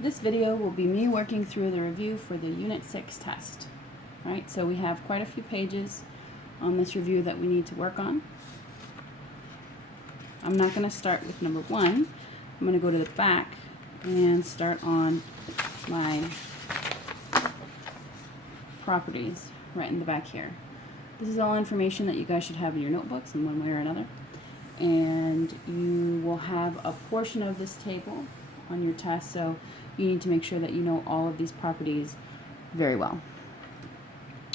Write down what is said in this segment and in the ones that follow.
This video will be me working through the review for the Unit 6 test. Right, so we have quite a few pages on this review that we need to work on. I'm not going to start with number 1. I'm going to go to the back and start on my properties right in the back here. This is all information that you guys should have in your notebooks in one way or another. And you will have a portion of this table on your test, so you need to make sure that you know all of these properties very well.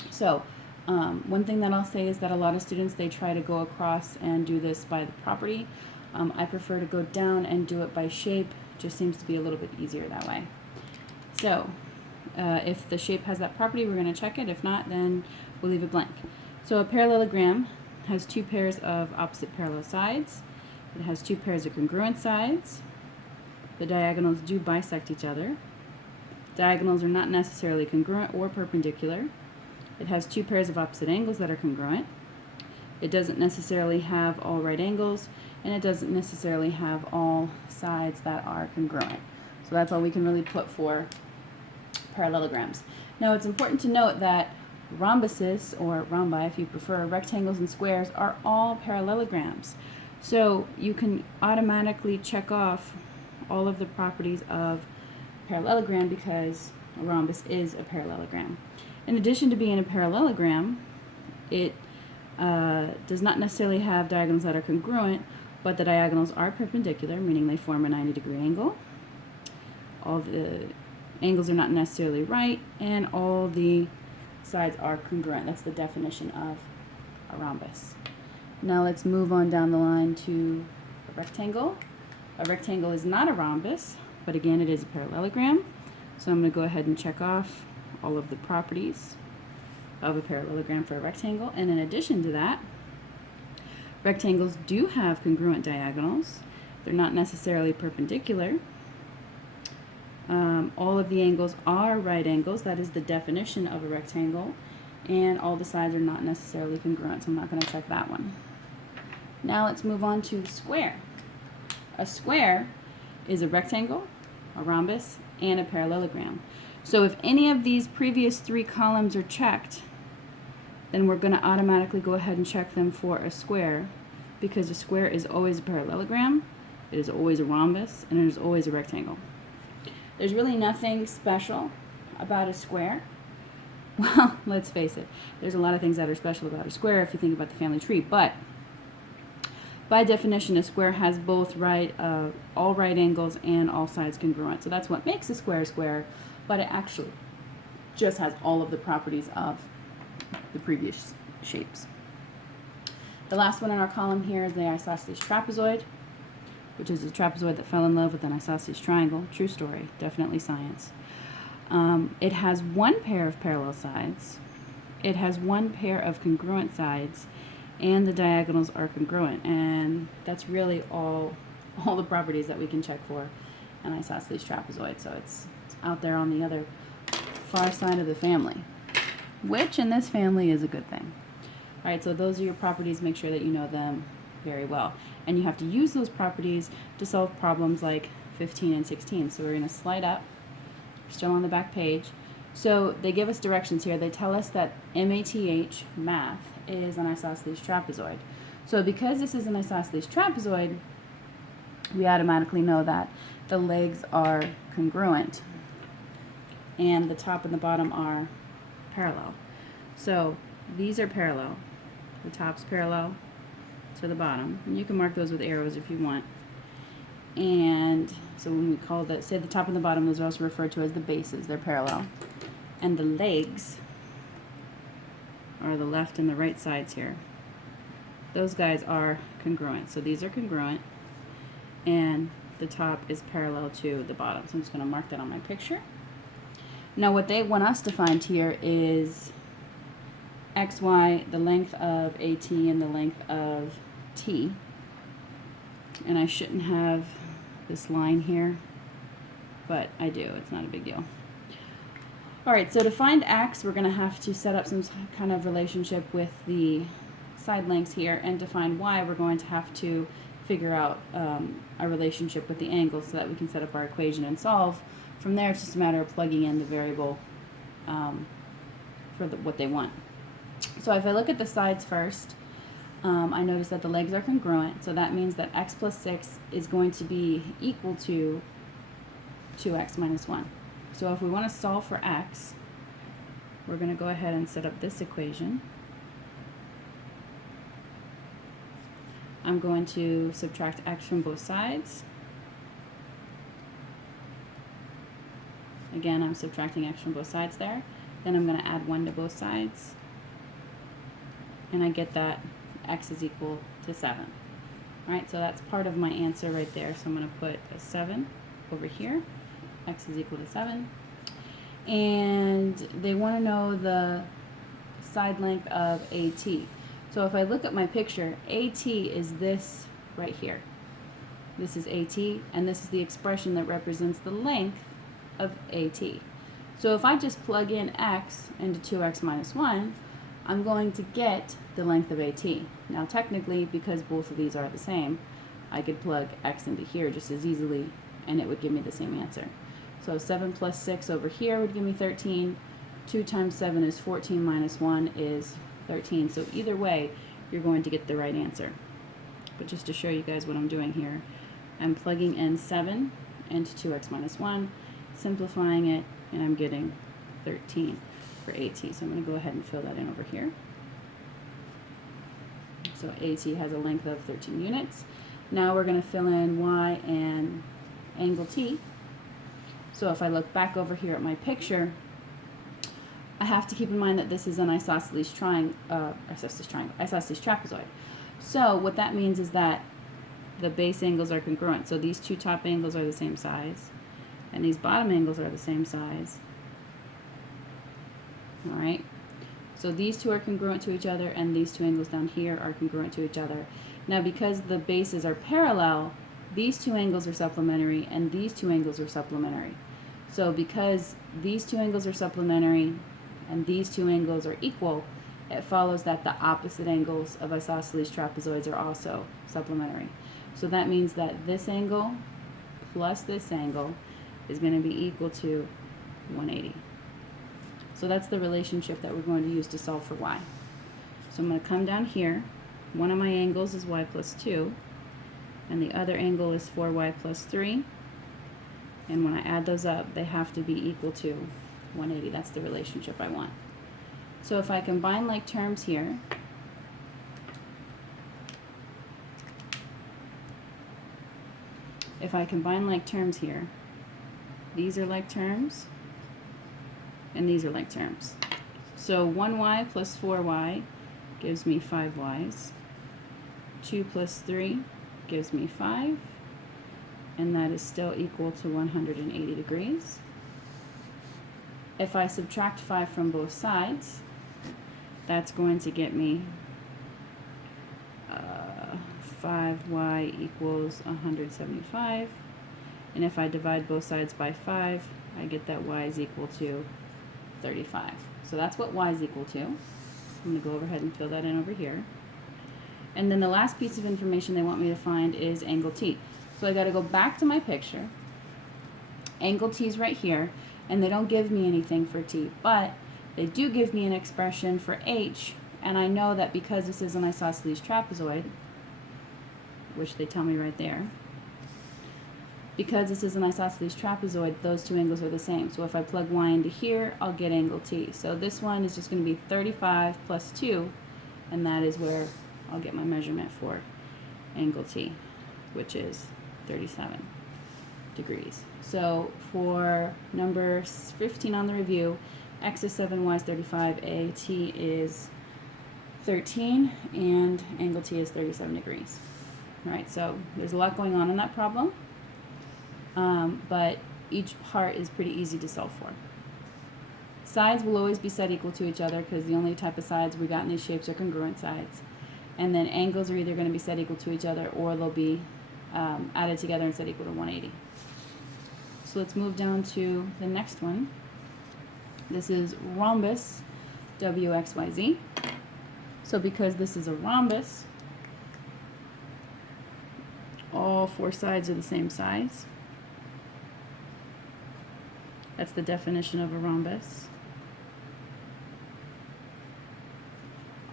So one thing that I'll say is that a lot of students, they try to go across and do this by the property. I prefer to go down and do it by shape. Just seems to be a little bit easier that way. So if the shape has that property, we're going to check it. If not, then we'll leave it blank. So a parallelogram has two pairs of opposite parallel sides. It has two pairs of congruent sides. The diagonals do bisect each other. Diagonals are not necessarily congruent or perpendicular. It has two pairs of opposite angles that are congruent. It doesn't necessarily have all right angles, and it doesn't necessarily have all sides that are congruent. So that's all we can really put for parallelograms. Now it's important to note that rhombuses, or rhombi if you prefer, rectangles and squares are all parallelograms. So you can automatically check off all of the properties of parallelogram because a rhombus is a parallelogram. In addition to being a parallelogram, it does not necessarily have diagonals that are congruent, but the diagonals are perpendicular, meaning they form a 90-degree angle. All the angles are not necessarily right, and all the sides are congruent. That's the definition of a rhombus. Now let's move on down the line to a rectangle. A rectangle is not a rhombus, but again, it is a parallelogram. So I'm going to go ahead and check off all of the properties of a parallelogram for a rectangle. And in addition to that, rectangles do have congruent diagonals. They're not necessarily perpendicular. All of the angles are right angles. That is the definition of a rectangle. And all the sides are not necessarily congruent, so I'm not going to check that one. Now let's move on to square. A square is a rectangle, a rhombus, and a parallelogram. So if any of these previous three columns are checked, then we're going to automatically go ahead and check them for a square, because a square is always a parallelogram, it is always a rhombus, and it is always a rectangle. There's really nothing special about a square. Well, let's face it, there's a lot of things that are special about a square if you think about the family tree, but by definition, a square has both all right angles and all sides congruent. So that's what makes a square, but it actually just has all of the properties of the previous shapes. The last one in our column here is the isosceles trapezoid, which is a trapezoid that fell in love with an isosceles triangle. True story, definitely science. It has one pair of parallel sides. It has one pair of congruent sides, and the diagonals are congruent, and that's really all the properties that we can check for an isosceles trapezoid. So it's out there on the other far side of the family, which in this family is a good thing. All right, so those are your properties. Make sure that you know them very well, and you have to use those properties to solve problems like 15 and 16. So we're going to slide up, still on the back page. So they give us directions here. They tell us that MATH, math, is an isosceles trapezoid. So because this is an isosceles trapezoid, we automatically know that the legs are congruent and the top and the bottom are parallel. So these are parallel. The top's parallel to the bottom, and you can mark those with arrows if you want. And so when we call that, say the top and the bottom, those are also referred to as the bases. They're parallel. And the legs are the left and the right sides here. Those guys are congruent. So these are congruent, and the top is parallel to the bottom. So I'm just going to mark that on my picture. Now what they want us to find here is XY, the length of AT and the length of T. And I shouldn't have this line here, but I do. It's not a big deal. Alright, so to find x, we're going to have to set up some kind of relationship with the side lengths here, and to find y, we're going to have to figure out a relationship with the angle so that we can set up our equation and solve From there, it's just a matter of plugging in the variable for what they want. So if I look at the sides first, I notice that the legs are congruent, so that means that x plus 6 is going to be equal to 2x minus 1. So if we want to solve for x, we're going to go ahead and set up this equation. I'm going to subtract x from both sides. Again, I'm subtracting x from both sides there. Then I'm going to add 1 to both sides. And I get that x is equal to 7. Alright, so that's part of my answer right there. So I'm going to put a 7 over here. X is equal to 7. And they want to know the side length of AT. So if I look at my picture, AT is this right here. This is AT, and this is the expression that represents the length of AT. So if I just plug in x into 2x minus 1, I'm going to get the length of AT. Now technically, because both of these are the same, I could plug x into here just as easily, and it would give me the same answer. So 7 plus 6 over here would give me 13. 2 times 7 is 14 minus 1 is 13. So either way, you're going to get the right answer. But just to show you guys what I'm doing here, I'm plugging in 7 into 2x minus 1, simplifying it, and I'm getting 13 for AT. So I'm going to go ahead and fill that in over here. So AT has a length of 13 units. Now we're going to fill in y and angle T. So if I look back over here at my picture, I have to keep in mind that this is an isosceles trapezoid. So what that means is that the base angles are congruent. So these two top angles are the same size, and these bottom angles are the same size. All right. So these two are congruent to each other, and these two angles down here are congruent to each other. Now, because the bases are parallel, these two angles are supplementary, and these two angles are supplementary. So because these two angles are supplementary and these two angles are equal, it follows that the opposite angles of isosceles trapezoids are also supplementary. So that means that this angle plus this angle is going to be equal to 180. So that's the relationship that we're going to use to solve for y. So I'm going to come down here. One of my angles is y plus 2, and the other angle is 4y plus 3. And when I add those up, they have to be equal to 180. That's the relationship I want. So if I combine like terms here, these are like terms, and these are like terms. So 1y plus 4y gives me 5y's. 2 plus 3 gives me 5. And that is still equal to 180 degrees. If I subtract 5 from both sides, that's going to get me 5y equals 175. And if I divide both sides by 5, I get that y is equal to 35. So that's what y is equal to. I'm going to go ahead and fill that in over here. And then the last piece of information they want me to find is angle T. So I got to go back to my picture. Angle T is right here, and they don't give me anything for T, but they do give me an expression for H, and I know that because this is an isosceles trapezoid, which they tell me right there, because this is an isosceles trapezoid, those two angles are the same. So if I plug y into here, I'll get angle T. So this one is just going to be 35 plus 2, and that is where I'll get my measurement for angle T, which is 37 degrees. So for number 15 on the review, x is 7, y is 35, AT is 13, and angle T is 37 degrees. All right, so there's a lot going on in that problem, but each part is pretty easy to solve for. Sides will always be set equal to each other because the only type of sides we got in these shapes are congruent sides. And then angles are either going to be set equal to each other, or they'll be added together and set equal to 180. So let's move down to the next one. This is rhombus, WXYZ. So because this is a rhombus, all four sides are the same size. That's the definition of a rhombus.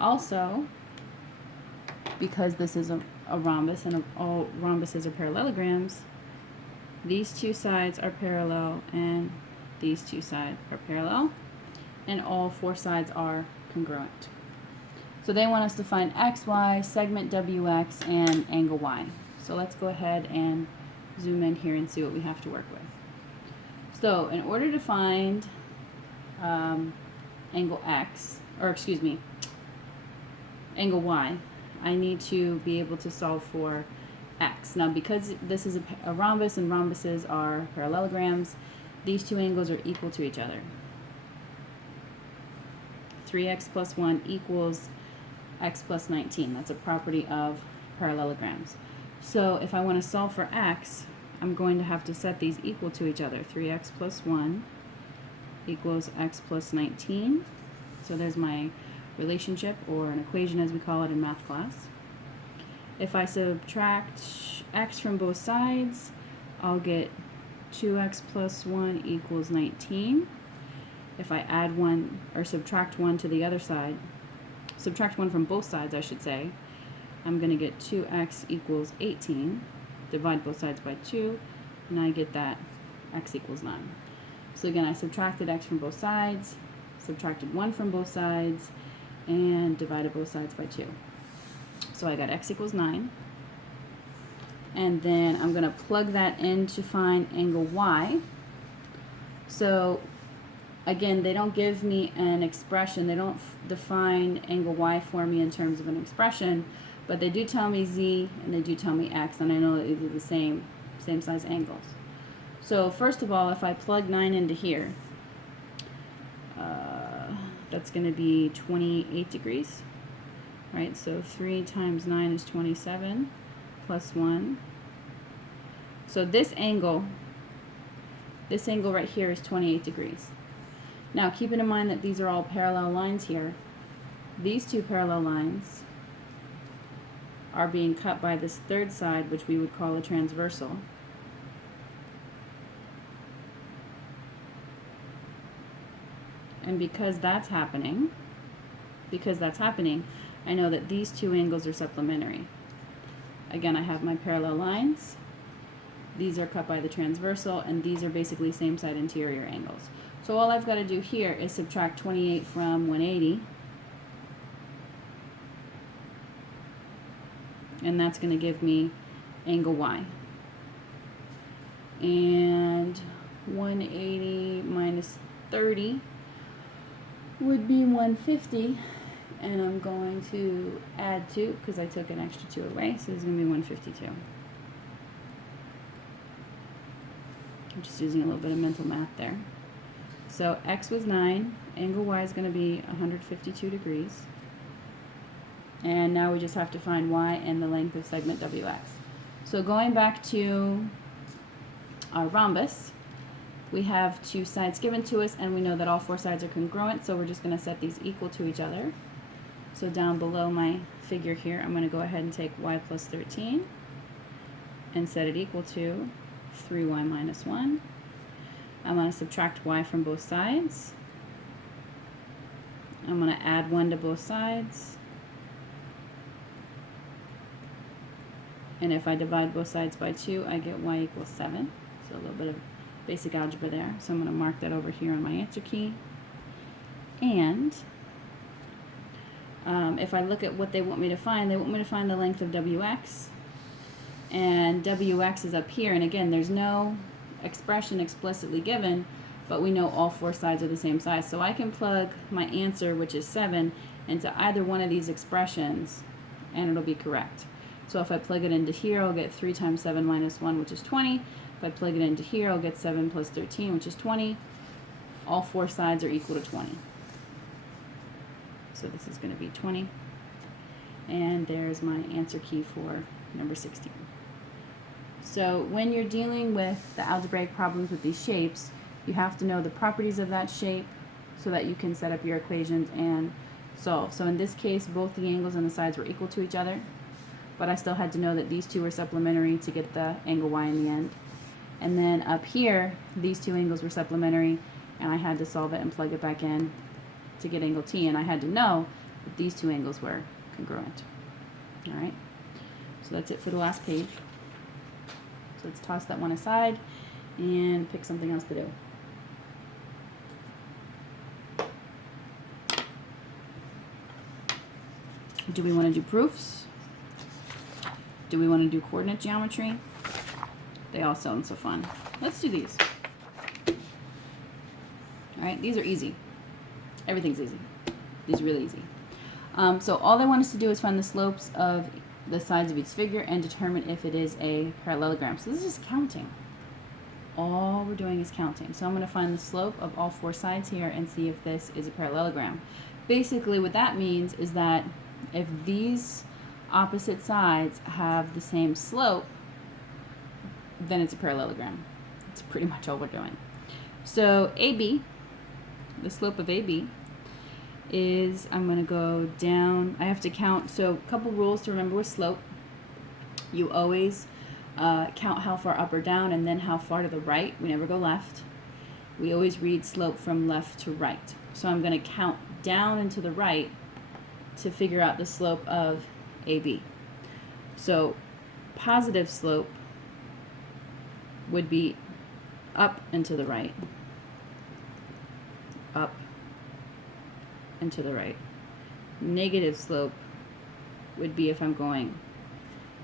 Also, because this is a rhombus and all rhombuses are parallelograms, these two sides are parallel and these two sides are parallel, and all four sides are congruent. So they want us to find x, y, segment wx, and angle y. So let's go ahead and zoom in here and see what we have to work with. So in order to find angle x, or excuse me, angle y, I need to be able to solve for x. Now, because this is a rhombus and rhombuses are parallelograms, these two angles are equal to each other. 3x plus 1 equals x plus 19. That's a property of parallelograms. So if I want to solve for x, I'm going to have to set these equal to each other. 3x plus 1 equals x plus 19. So there's my relationship, or an equation as we call it in math class. If I subtract x from both sides, I'll get 2x plus 1 equals 19. If I add 1, or subtract 1 to the other side, subtract 1 from both sides, I should say, I'm going to get 2x equals 18. Divide both sides by 2, and I get that x equals 9. So again, I subtracted x from both sides, subtracted 1 from both sides, and divided both sides by 2. So I got x equals 9. And then I'm going to plug that in to find angle y. So again, they don't give me an expression. They don't define angle y for me in terms of an expression, but they do tell me z and they do tell me x, and I know that these are the same size angles. So first of all, if I plug 9 into here, that's going to be 28 degrees, right? So 3 times 9 is 27, plus 1. So this angle right here is 28 degrees. Now, keeping in mind that these are all parallel lines here, these two parallel lines are being cut by this third side, which we would call a transversal. And because that's happening, I know that these two angles are supplementary. Again, I have my parallel lines. These are cut by the transversal, and these are basically same side interior angles. So all I've got to do here is subtract 28 from 180. And that's going to give me angle y. And 180 minus 30 would be 150. And I'm going to add 2 because I took an extra 2 away. So it's going to be 152. I'm just using a little bit of mental math there. So x was 9. Angle y is going to be 152 degrees. And now we just have to find y and the length of segment wx. So going back to our rhombus, we have two sides given to us, and we know that all four sides are congruent, so we're just going to set these equal to each other. So down below my figure here, I'm going to go ahead and take y plus 13 and set it equal to 3y minus 1. I'm going to subtract y from both sides. I'm going to add 1 to both sides. And if I divide both sides by 2, I get y equals 7. So a little bit of basic algebra there. So I'm going to mark that over here on my answer key. And if I look at what they want me to find, they want me to find the length of wx. And wx is up here. And again, there's no expression explicitly given, but we know all four sides are the same size. So I can plug my answer, which is 7, into either one of these expressions, and it'll be correct. So if I plug it into here, I'll get 3 times 7 minus 1, which is 20. If I plug it into here, I'll get 7 plus 13, which is 20. All four sides are equal to 20. So this is going to be 20. And there's my answer key for number 16. So when you're dealing with the algebraic problems with these shapes, you have to know the properties of that shape so that you can set up your equations and solve. So in this case, both the angles and the sides were equal to each other, but I still had to know that these two were supplementary to get the angle y in the end. And then up here, these two angles were supplementary, and I had to solve it and plug it back in to get angle T, and I had to know that these two angles were congruent. All right, so that's it for the last page. So let's toss that one aside and pick something else to do. Do we want to do proofs? Do we want to do coordinate geometry? They all sound so fun. Let's do these. All right, these are easy. Everything's easy. These are really easy. So all they want us to do is find the slopes of the sides of each figure and determine if it is a parallelogram. So this is just counting. All we're doing is counting. So I'm going to find the slope of all four sides here and see if this is a parallelogram. Basically what that means is that if these opposite sides have the same slope, then it's a parallelogram. That's pretty much all we're doing. So AB, the slope of AB is, I'm going to go down, I have to count, so a couple rules to remember with slope. You always count how far up or down and then how far to the right. We never go left. We always read slope from left to right. So I'm going to count down and to the right to figure out the slope of AB. So positive slope would be up and to the right, up and to the right. Negative slope would be if I'm going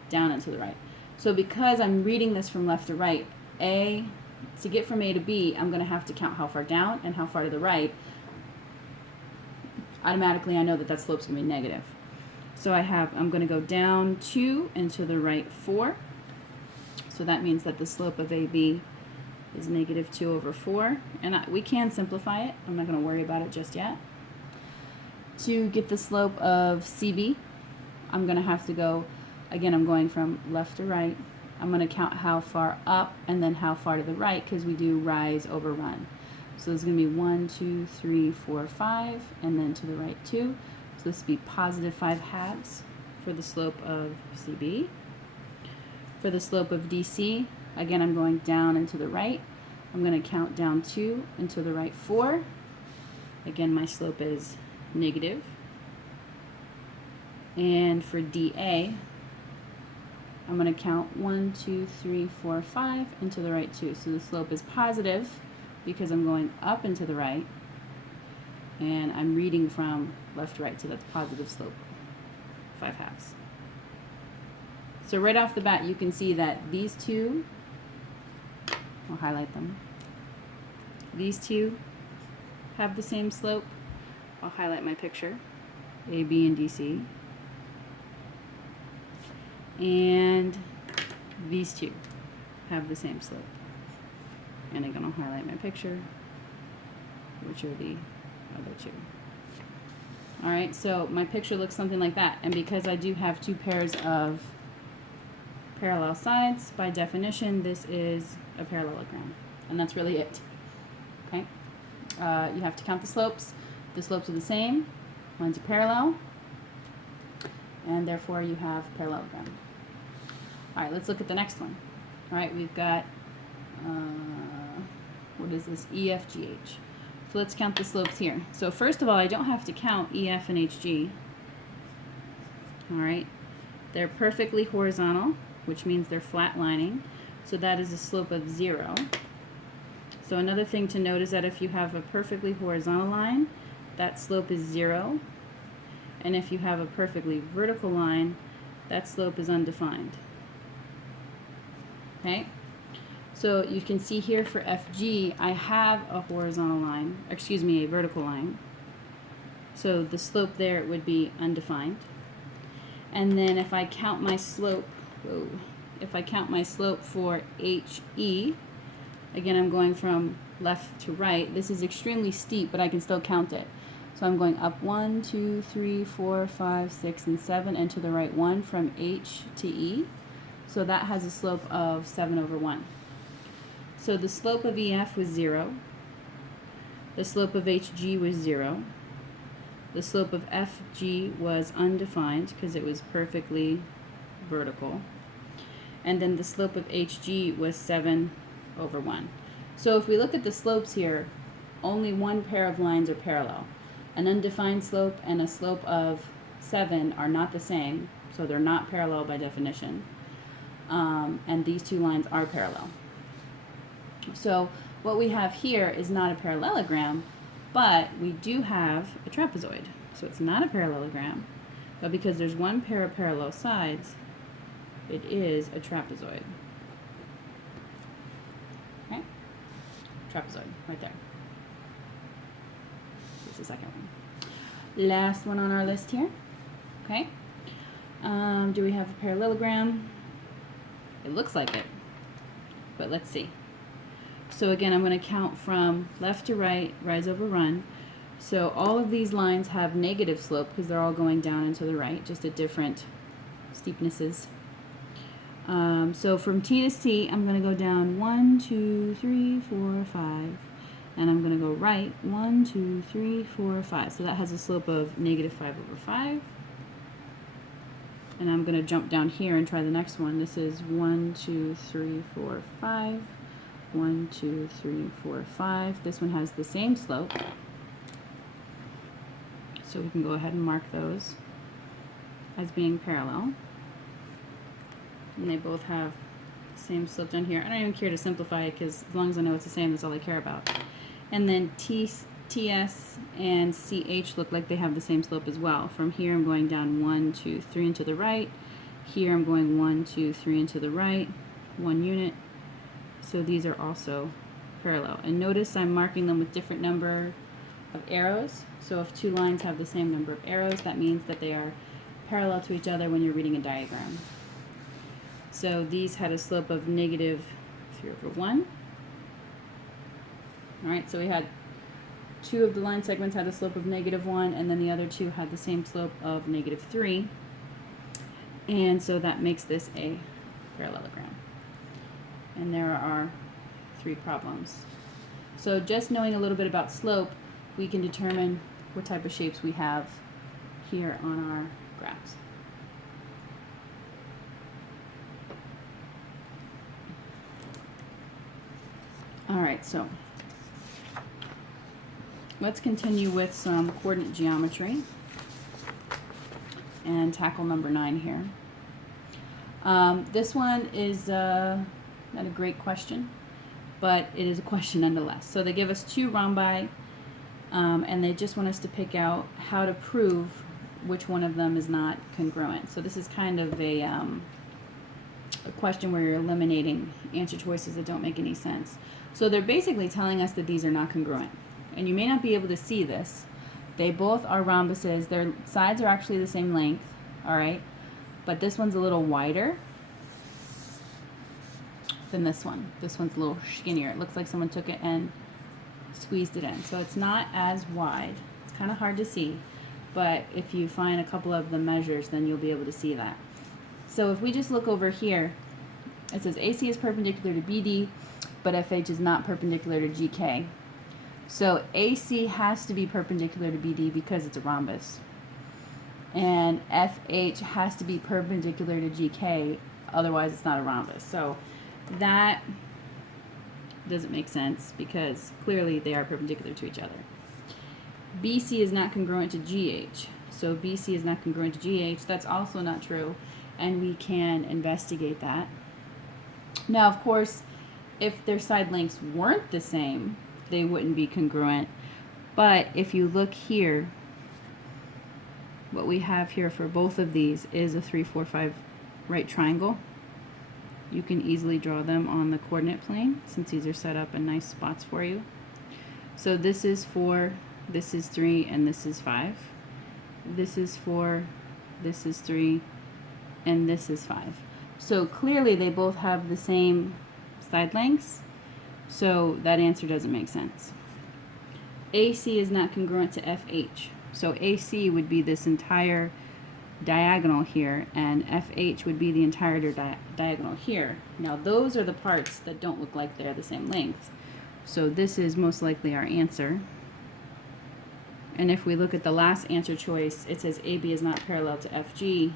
down and to the right. So because I'm reading this from left to right, to get from A to B, I'm going to have to count how far down and how far to the right. Automatically, I know that that slope's going to be negative. So I'm going to go down 2 and to the right 4. So that means that the slope of AB is negative 2 over 4. And we can simplify it. I'm not going to worry about it just yet. To get the slope of CB, I'm going to have to go, again, I'm going from left to right. I'm going to count how far up and then how far to the right because we do rise over run. So there's going to be 1, 2, 3, 4, 5, and then to the right 2. So this would be positive 5 halves for the slope of CB. For the slope of DC, again, I'm going down and to the right. I'm going to count down 2 and to the right 4. Again, my slope is negative. And for DA, I'm going to count 1, 2, 3, 4, 5, and to the right 2. So the slope is positive because I'm going up and to the right. And I'm reading from left to right, so that's positive slope, 5 halves. So right off the bat, you can see that these two, I'll highlight them. These two have the same slope. I'll highlight my picture, AB and DC. And these two have the same slope. And again, I'll highlight my picture, which are the other two. All right, so my picture looks something like that. And because I do have two pairs of parallel sides, by definition, this is a parallelogram. And that's really it. Okay? You have to count the slopes. The slopes are the same. Lines are parallel. And therefore, you have parallelogram. All right, let's look at the next one. All right, we've got, what is this? EF, GH. So let's count the slopes here. So first of all, I don't have to count EF and HG. All right, they're perfectly horizontal, which means they're flat lining. So that is a slope of 0. So another thing to note is that if you have a perfectly horizontal line, that slope is 0. And if you have a perfectly vertical line, that slope is undefined. Okay? So you can see here for FG, I have a horizontal line, excuse me, a vertical line. So the slope there would be undefined. And then if I count my slope, if I count my slope for HE, again, I'm going from left to right. This is extremely steep, but I can still count it. So I'm going up 1, 2, 3, 4, 5, 6, and 7, and to the right 1 from H to E. So that has a slope of 7 over 1. So the slope of EF was 0. The slope of HG was 0. The slope of FG was undefined because it was perfectly vertical. And then the slope of HG was 7 over 1. So if we look at the slopes here, only one pair of lines are parallel. An undefined slope and a slope of 7 are not the same, so they're not parallel by definition. And these two lines are parallel. So what we have here is not a parallelogram, but we do have a trapezoid. So it's not a parallelogram, but because there's one pair of parallel sides, it is a trapezoid. Okay? Trapezoid, right there. Here's the second one. Last one on our list here. Okay? Do we have a parallelogram? It looks like it, but let's see. So again, I'm going to count from left to right, rise over run. So all of these lines have negative slope because they're all going down and to the right, just at different steepnesses. So from T to C, I'm going to go down 1, 2, 3, 4, 5. And I'm going to go right 1, 2, 3, 4, 5. So that has a slope of negative 5 over 5. And I'm going to jump down here and try the next one. This is 1, 2, 3, 4, 5. 1, 2, 3, 4, 5. This one has the same slope. So we can go ahead and mark those as being parallel. And they both have the same slope down here. I don't even care to simplify it because as long as I know it's the same, that's all I care about. And then TS and CH look like they have the same slope as well. From here I'm going down 1, 2, 3 and to the right. Here I'm going 1, 2, 3 and to the right. 1 unit. So these are also parallel. And notice I'm marking them with different number of arrows. So if two lines have the same number of arrows, that means that they are parallel to each other when you're reading a diagram. So these had a slope of negative 3 over 1. Alright, so we had two of the line segments had a slope of negative 1, and then the other two had the same slope of negative 3. And so that makes this a parallelogram. And there are 3 problems. So just knowing a little bit about slope, we can determine what type of shapes we have here on our graphs. Alright, so let's continue with some coordinate geometry and tackle number 9 here. This one is not a great question, but it is a question nonetheless. So they give us 2 rhombi, and they just want us to pick out how to prove which one of them is not congruent. So this is kind of a question where you're eliminating answer choices that don't make any sense. So they're basically telling us that these are not congruent. And you may not be able to see this. They both are rhombuses. Their sides are actually the same length, all right? But this one's a little wider than this one. This one's a little skinnier. It looks like someone took it and squeezed it in. So it's not as wide. It's kind of hard to see. But if you find a couple of the measures, then you'll be able to see that. So if we just look over here, it says AC is perpendicular to BD, but FH is not perpendicular to GK. So AC has to be perpendicular to BD because it's a rhombus. And FH has to be perpendicular to GK, otherwise it's not a rhombus. So that doesn't make sense because clearly they are perpendicular to each other. BC is not congruent to GH. So BC is not congruent to GH. That's also not true. And we can investigate that. Now, of course, if their side lengths weren't the same, they wouldn't be congruent. But if you look here, what we have here for both of these is a 3, 4, 5 right triangle. You can easily draw them on the coordinate plane since these are set up in nice spots for you. So this is 4, this is 3, and this is 5. This is 4, this is 3, and this is 5. So clearly they both have the same side lengths, so that answer doesn't make sense. AC is not congruent to FH. So AC would be this entire diagonal here, and FH would be the entire diagonal here. Now those are the parts that don't look like they're the same length. So this is most likely our answer. And if we look at the last answer choice, it says AB is not parallel to FG.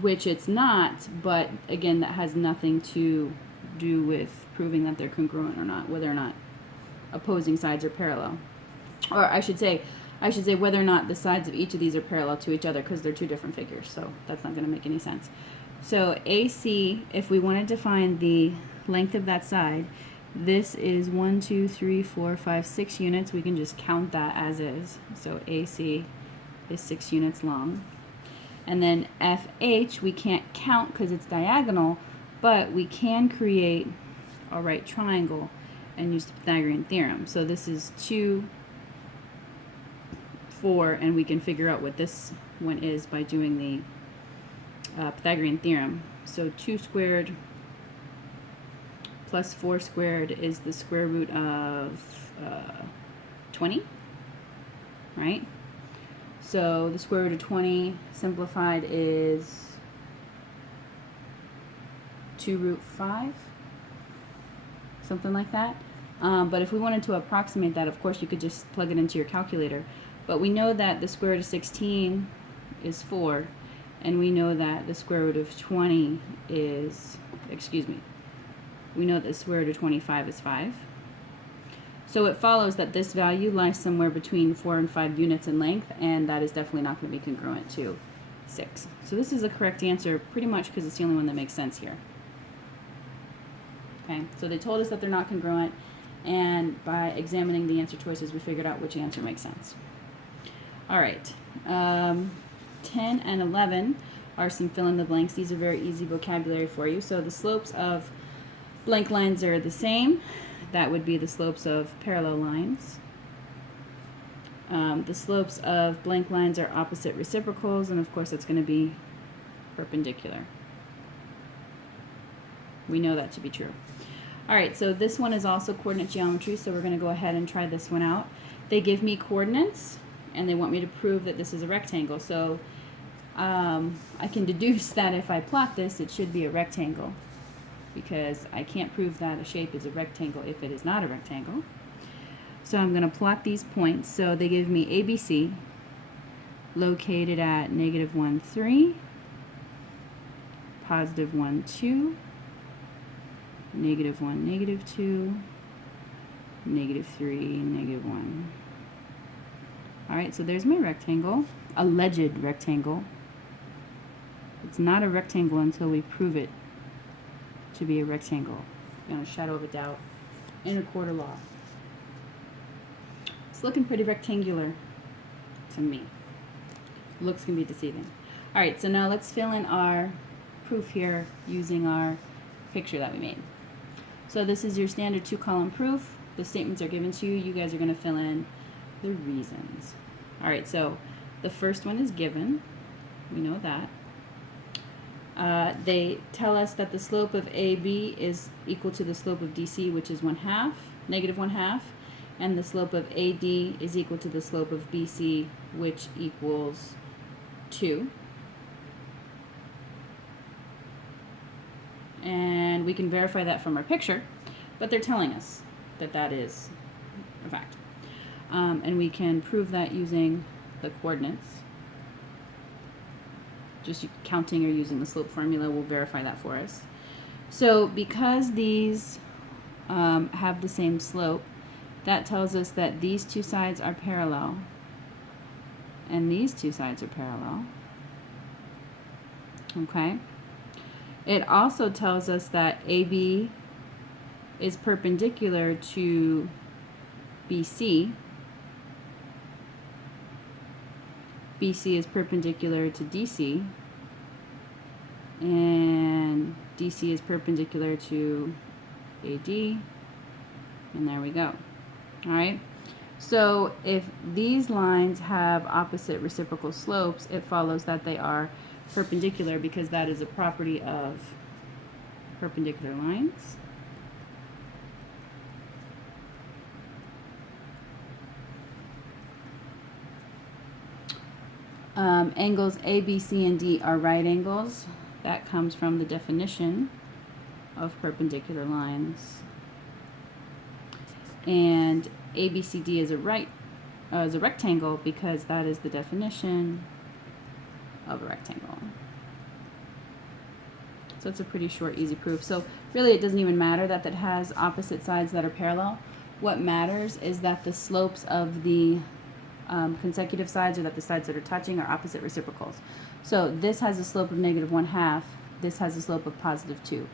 which it's not, but again, that has nothing to do with proving that they're congruent or not, whether or not opposing sides are parallel. Or I should say whether or not the sides of each of these are parallel to each other, because they're two different figures, so that's not going to make any sense. So AC, if we wanted to find the length of that side, this is 1, 2, 3, 4, 5, 6 units. We can just count that as is. So AC is 6 units long. And then FH, we can't count because it's diagonal, but we can create a right triangle and use the Pythagorean theorem. So this is 2, 4, and we can figure out what this one is by doing the Pythagorean theorem. So 2 squared plus 4 squared is the square root of 20, right? So the square root of 20 simplified is 2 root 5, something like that. But if we wanted to approximate that, of course, you could just plug it into your calculator. But we know that the square root of 16 is 4, and we know that the square root of 20 is, we know that the square root of 25 is 5. So it follows that this value lies somewhere between 4 and 5 units in length, and that is definitely not going to be congruent to 6. So this is the correct answer pretty much because it's the only one that makes sense here. Okay, so they told us that they're not congruent, and by examining the answer choices, we figured out which answer makes sense. All right, 10 and 11 are some fill in the blanks. These are very easy vocabulary for you. So the slopes of blank lines are the same. That would be the slopes of parallel lines. The slopes of blank lines are opposite reciprocals, and of course that's going to be perpendicular. We know that to be true. All right, so this one is also coordinate geometry, so we're going to go ahead and try this one out. They give me coordinates, and they want me to prove that this is a rectangle. So I can deduce that if I plot this, it should be a rectangle, because I can't prove that a shape is a rectangle if it is not a rectangle. So I'm going to plot these points. So they give me ABC, located at -1, 3, +1, 2, -1, -2, -3, -1. All right, so there's my rectangle, alleged rectangle. It's not a rectangle until we prove it to be a rectangle, beyond a shadow of a doubt, in a court of law. It's looking pretty rectangular to me. Looks can be deceiving. All right, so now let's fill in our proof here using our picture that we made. So this is your standard 2-column proof. The statements are given to you. You guys are going to fill in the reasons. All right, so the first one is given. We know that. They tell us that the slope of AB is equal to the slope of DC, which is -1/2, and the slope of AD is equal to the slope of BC, which equals 2. And we can verify that from our picture, but they're telling us that that is a fact. And we can prove that using the coordinates. Just counting or using the slope formula will verify that for us. So because these have the same slope, that tells us that these two sides are parallel and these two sides are parallel. Okay. It also tells us that AB is perpendicular to BC. BC is perpendicular to DC, and DC is perpendicular to AD, and there we go. All right, so if these lines have opposite reciprocal slopes, it follows that they are perpendicular, because that is a property of perpendicular lines. Angles A, B, C, and D are right angles. That comes from the definition of perpendicular lines. And ABCD is a rectangle, because that is the definition of a rectangle. So it's a pretty short, easy proof. So really it doesn't even matter that it has opposite sides that are parallel. What matters is that the slopes of the consecutive sides, or that the sides that are touching, are opposite reciprocals. So this has a slope of -1/2, this has a slope of +2.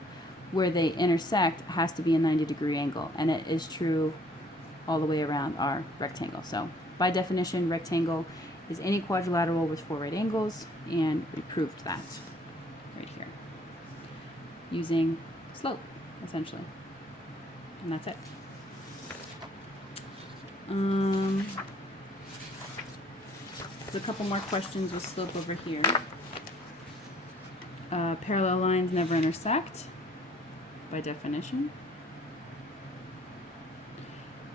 Where they intersect has to be a 90-degree angle, and it is true all the way around our rectangle. So by definition, rectangle is any quadrilateral with 4 right angles, and we proved that right here using slope, essentially. And that's it. There's a couple more questions with slope over here. Parallel lines never intersect, by definition.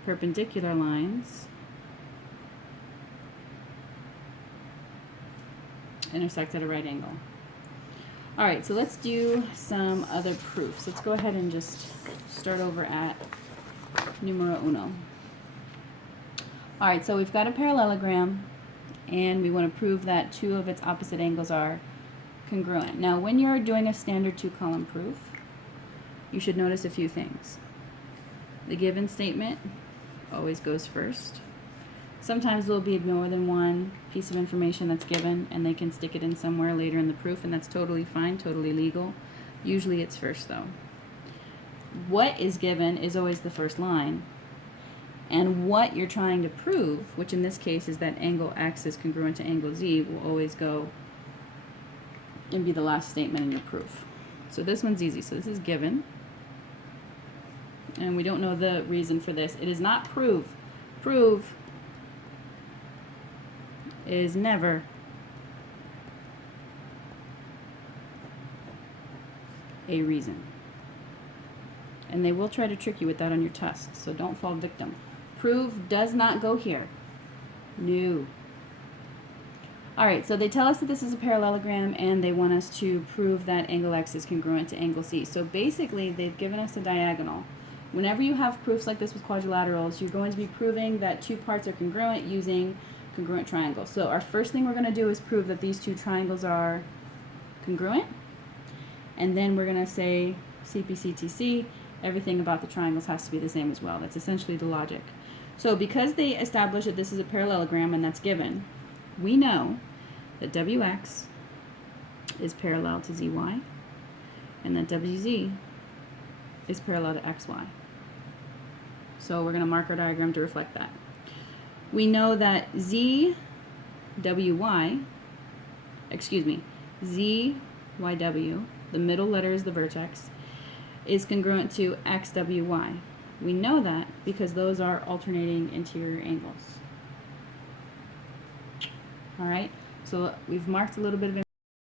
Perpendicular lines intersect at a right angle. All right, so let's do some other proofs. Let's go ahead and just start over at numero uno. All right, so we've got a parallelogram, and we want to prove that 2 of its opposite angles are congruent. Now, when you're doing a standard 2-column proof, you should notice a few things. The given statement always goes first. Sometimes there'll be more than one piece of information that's given, and they can stick it in somewhere later in the proof, and that's totally fine, totally legal. Usually it's first, though. What is given is always the first line, and what you're trying to prove, which in this case is that angle X is congruent to angle Z, will always go and be the last statement in your proof. So this one's easy. So this is given, and we don't know the reason for this. It is not prove. Prove is never a reason. And they will try to trick you with that on your test, so don't fall victim. Prove does not go here. No. Alright, so they tell us that this is a parallelogram, and they want us to prove that angle X is congruent to angle C. So basically, they've given us a diagonal. Whenever you have proofs like this with quadrilaterals, you're going to be proving that 2 parts are congruent using congruent triangles. So our first thing we're going to do is prove that these 2 triangles are congruent, and then we're going to say CPCTC, everything about the triangles has to be the same as well. That's essentially the logic. So because they established that this is a parallelogram, and that's given, we know that WX is parallel to ZY, and that WZ is parallel to XY. So we're going to mark our diagram to reflect that. We know that ZYW, the middle letter is the vertex, is congruent to XWY. We know that because those are alternating interior angles. All right, so we've marked a little bit of